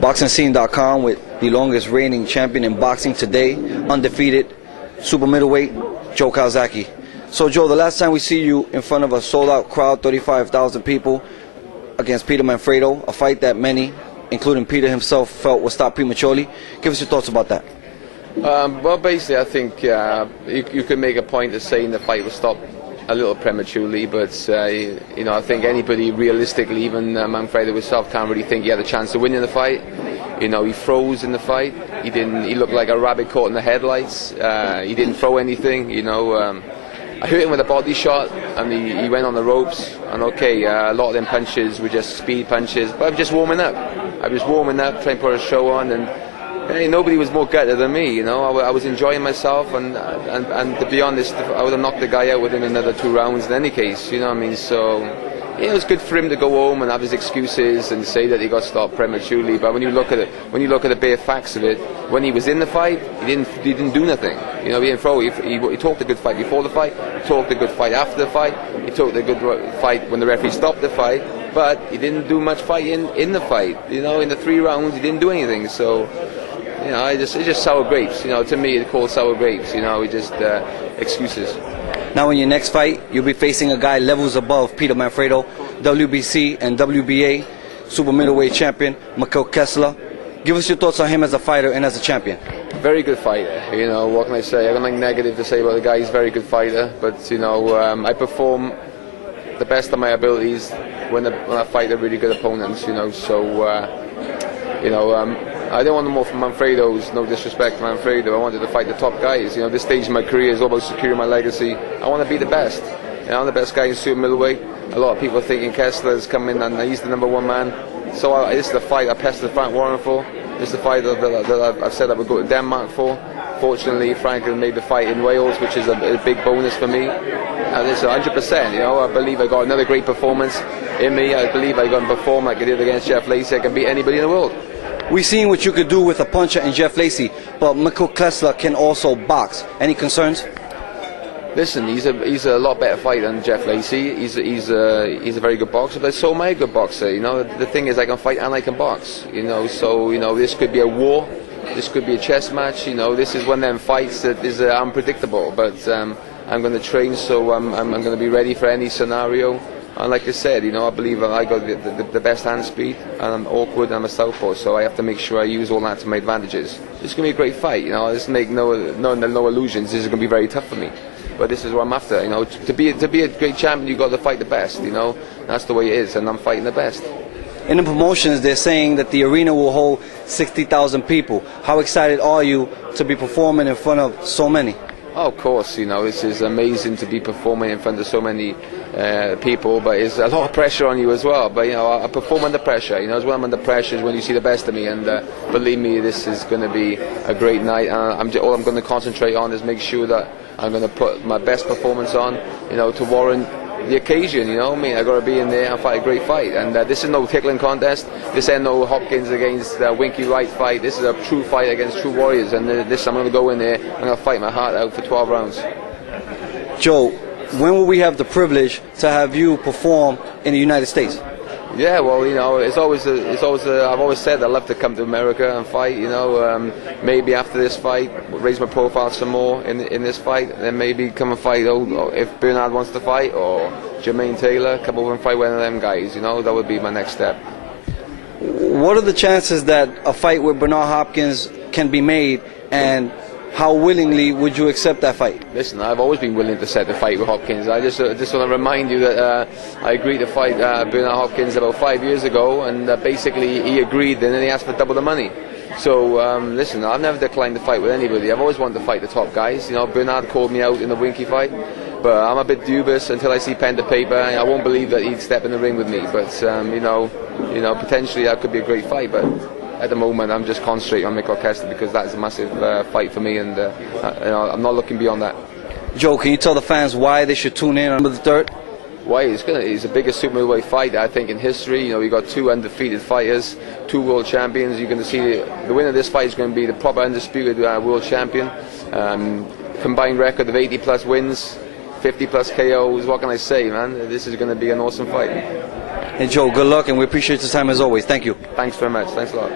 BoxingScene.com with the longest reigning champion in boxing today, undefeated, super middleweight, Joe Calzaghe. So Joe, the last time we see you in front of a sold-out crowd, 35,000 people, against Peter Manfredo, a fight that many, including Peter himself, felt was stopped prematurely. Give us your thoughts about that. Well, basically, I think you could make a point of saying the fight was stopped a little prematurely, but you know, I think anybody realistically, even Manfredo himself, can't really think he had a chance of winning the fight. You know, he froze in the fight. He didn't. He looked like a rabbit caught in the headlights. He didn't throw anything. You know, I hit him with a body shot, and he went on the ropes. And okay, a lot of them punches were just speed punches, but I'm just warming up. I was warming up, trying to put a show on, and hey, nobody was more gutted than me. You know, I was enjoying myself, and to be honest, I would have knocked the guy out within another 2 rounds in any case. You know what I mean? So yeah, it was good for him to go home and have his excuses and say that he got stopped prematurely. But when you look at it, when you look at the bare facts of it, when he was in the fight, he didn't do nothing. You know, he didn't throw. He talked a good fight before the fight. He talked a good fight after the fight. He talked a good fight when the referee stopped the fight. But he didn't do much fighting in the fight. You know, in the 3 rounds, he didn't do anything. So, you know, it's just sour grapes. You know, to me, it's called sour grapes. You know, it's just excuses. Now, in your next fight, you'll be facing a guy levels above Peter Manfredo, WBC and WBA super middleweight champion, Mikkel Kessler. Give us your thoughts on him as a fighter and as a champion. Very good fighter. You know, what can I say? I don't like negative to say about the guy. He's a very good fighter, but you know, I perform the best of my abilities when I fight a really good opponents. You know, so you know. I don't want no more from Manfredo's, no disrespect to Manfredo. I wanted to fight the top guys. You know, this stage of my career is all about securing my legacy. I want to be the best. You know, I'm the best guy in super middleweight. A lot of people are thinking Kessler's coming and he's the #1 man. So this is the fight I pestered Frank Warren for. This is the fight that I've said I would go to Denmark for. Fortunately, Frank made the fight in Wales, which is a big bonus for me. And it's 100%. You know, I believe I got another great performance in me. I believe I can perform like I did against Jeff Lacey. I can beat anybody in the world. We've seen what you could do with a puncher in Jeff Lacey, but Mikkel Kessler can also box. Any concerns? Listen, he's a lot better fighter than Jeff Lacey. He's a very good boxer, but so am I a good boxer. You know, the thing is, I can fight and I can box. You know, so you know, this could be a war, this could be a chess match. You know, this is one of them fights that is unpredictable. But I'm going to train, so I'm going to be ready for any scenario. And like I said, you know, I believe I got the best hand speed, and I'm awkward, and I'm a southpaw, so I have to make sure I use all that to my advantages. It's going to be a great fight, you know. Let's make no illusions. This is going to be very tough for me, but this is what I'm after. You know, to be a great champion, you got to fight the best. You know, that's the way it is, and I'm fighting the best. In the promotions, they're saying that the arena will hold 60,000 people. How excited are you to be performing in front of so many? Oh, of course, you know, this is amazing to be performing in front of so many people, but it's a lot of pressure on you as well. But, you know, I perform under pressure. You know, as well, I'm under pressure is when you see the best of me, and believe me, this is going to be a great night. All I'm going to concentrate on is make sure that I'm going to put my best performance on, you know, to warrant the occasion. You know, I mean, I got to be in there and fight a great fight. And this is no tickling contest. This ain't no Hopkins against Winky Wright fight. This is a true fight against true warriors. And this, I'm going to go in there. I'm going to fight my heart out for 12 rounds. Joe, when will we have the privilege to have you perform in the United States? Yeah, well, you know, I've always said I'd love to come to America and fight. You know, maybe after this fight, raise my profile some more in this fight, and then maybe come and fight. If Bernard wants to fight, or Jermaine Taylor, come over and fight one of them guys. You know, that would be my next step. What are the chances that a fight with Bernard Hopkins can be made, and how willingly would you accept that fight? Listen, I've always been willing to set the fight with Hopkins. I just want to remind you that I agreed to fight Bernard Hopkins about 5 years ago, and basically he agreed, and then he asked for double the money. So listen, I've never declined to fight with anybody. I've always wanted to fight the top guys. You know, Bernard called me out in the Winky fight, but I'm a bit dubious until I see pen to paper. I won't believe that he'd step in the ring with me. But you know, potentially that could be a great fight. But at the moment, I'm just concentrating on Mikkel Kessler because that's a massive fight for me, and you know, I'm not looking beyond that. Joe, can you tell the fans why they should tune in on the 3rd? Why? It's the biggest super middleweight fight, I think, in history. You know, we got 2 undefeated fighters, 2 world champions. You're going to see the winner of this fight is going to be the proper undisputed world champion. Combined record of 80+ wins, 50+ KOs. What can I say, man? This is going to be an awesome fight. Hey Joe, good luck, and we appreciate your time as always. Thank you. Thanks very much. Thanks a lot.